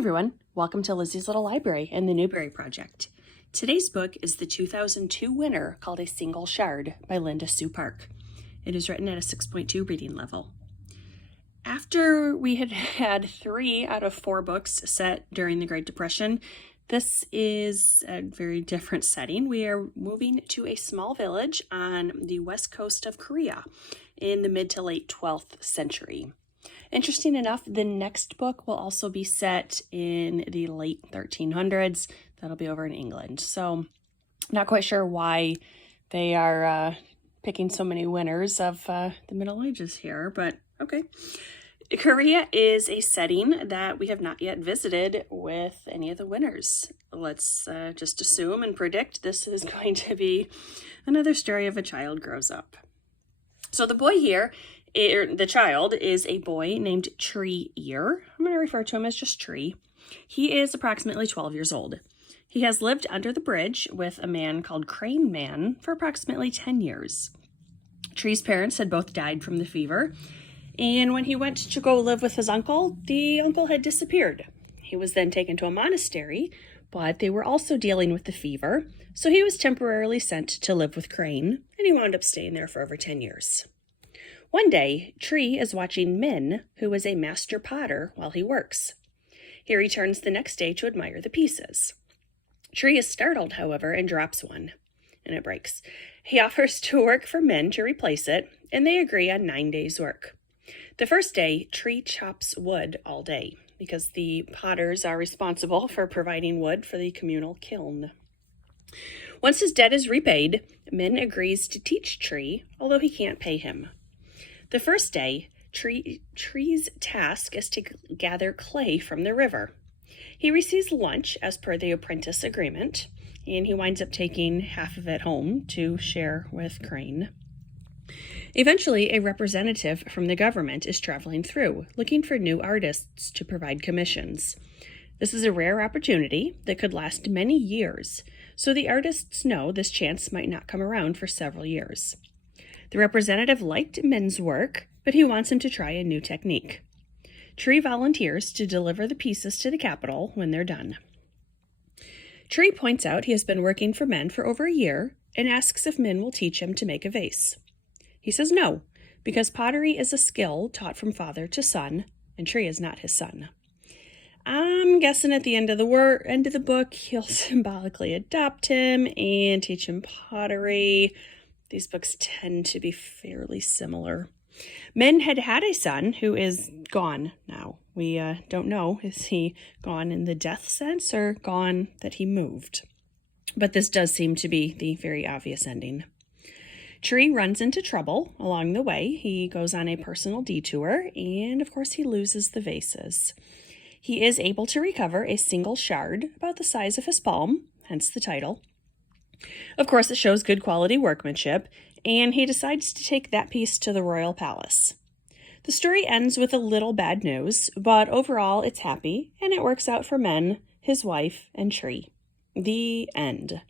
everyone, welcome to Lizzie's Little Library and the Newbery Project. Today's book is the 2002 winner called A Single Shard by Linda Sue Park. It is written at a 6.2 reading level. After we had had 3 out of 4 books set during the Great Depression, this is a very different setting. We are moving to a small village on the west coast of Korea in the mid to late 12th century. Interesting enough, the next book will also be set in the late 1300s. That'll be over in England. So not quite sure why they are picking so many winners of the Middle Ages here, but okay. Korea is a setting that we have not yet visited with any of the winners. Let's just assume and predict this is going to be another story of a child grows up. So the boy here, the child, is a boy named Tree Ear. I'm going to refer to him as just Tree. He is approximately 12 years old. He has lived under the bridge with a man called Crane Man for approximately 10 years. Tree's parents had both died from the fever, and when he went to go live with his uncle, the uncle had disappeared. He was then taken to a monastery, but they were also dealing with the fever, so he was temporarily sent to live with Crane, and he wound up staying there for over 10 years. One day, Tree is watching Min, who is a master potter, while he works. He returns the next day to admire the pieces. Tree is startled, however, and drops one, and it breaks. He offers to work for Min to replace it, and they agree on 9 days' work. The first day, Tree chops wood all day, because the potters are responsible for providing wood for the communal kiln. Once his debt is repaid, Min agrees to teach Tree, although he can't pay him. The first day, Tree's task is to gather clay from the river. He receives lunch as per the apprentice agreement, and he winds up taking half of it home to share with Crane. Eventually, a representative from the government is traveling through, looking for new artists to provide commissions. This is a rare opportunity that could last many years, so the artists know this chance might not come around for several years. The representative liked Min's work, but he wants him to try a new technique. Tree volunteers to deliver the pieces to the capital when they're done. Tree points out he has been working for Min for over a year and asks if Min will teach him to make a vase. He says no, because pottery is a skill taught from father to son, and Tree is not his son. I'm guessing at the end of the book, he'll symbolically adopt him and teach him pottery. These books tend to be fairly similar. Min had a son who is gone now. We don't know, is he gone in the death sense or gone that he moved? But this does seem to be the very obvious ending. Tree runs into trouble along the way. He goes on a personal detour, and of course he loses the vases. He is able to recover a single shard about the size of his palm, hence the title. Of course, it shows good quality workmanship, and he decides to take that piece to the royal palace. The story ends with a little bad news, but overall it's happy, and it works out for Min, his wife, and Tree. The end.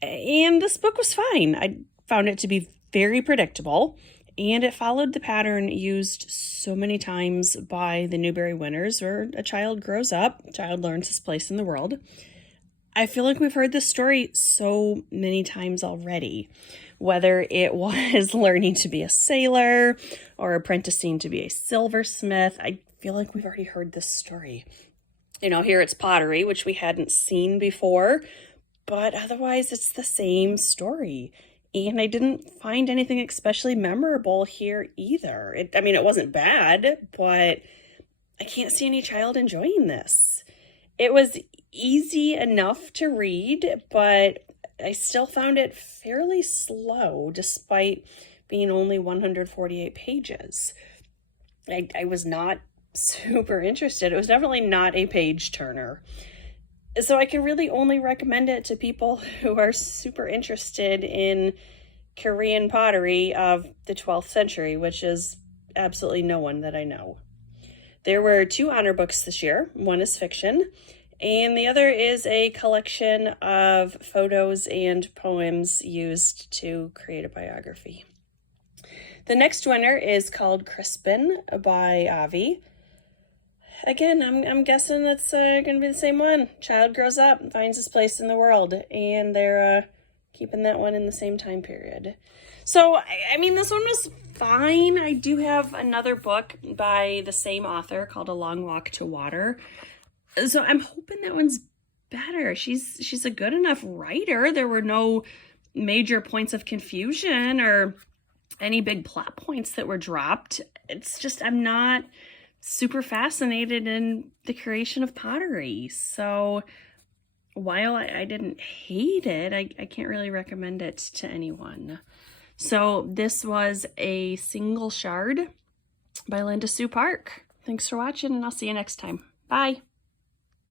And this book was fine. I found it to be very predictable, and it followed the pattern used so many times by the Newbery winners, where a child grows up, a child learns his place in the world. I feel like we've heard this story so many times already, whether it was learning to be a sailor or apprenticing to be a silversmith. I feel like we've already heard this story. Here it's pottery, which we hadn't seen before, but otherwise it's the same story. And I didn't find anything especially memorable here either. It wasn't bad, but I can't see any child enjoying this. It was easy enough to read, but I still found it fairly slow despite being only 148 pages. I was not super interested. It was definitely not a page turner. So I can really only recommend it to people who are super interested in Korean pottery of the 12th century, which is absolutely no one that I know. There were 2 honor books this year. One is fiction, and the other is a collection of photos and poems used to create a biography. The next winner is called Crispin by Avi. again, I'm guessing it's going to be the same one. Child grows up and finds his place in the world, and they're keeping that one in the same time period. So, I mean, this one was fine. I do have another book by the same author called A Long Walk to Water. So I'm hoping that one's better. She's a good enough writer. There were no major points of confusion or any big plot points that were dropped. It's just I'm not super fascinated in the creation of pottery. So while I didn't hate it, I can't really recommend it to anyone. So this was A Single Shard by Linda Sue Park. Thanks for watching, and I'll see you next time. Bye.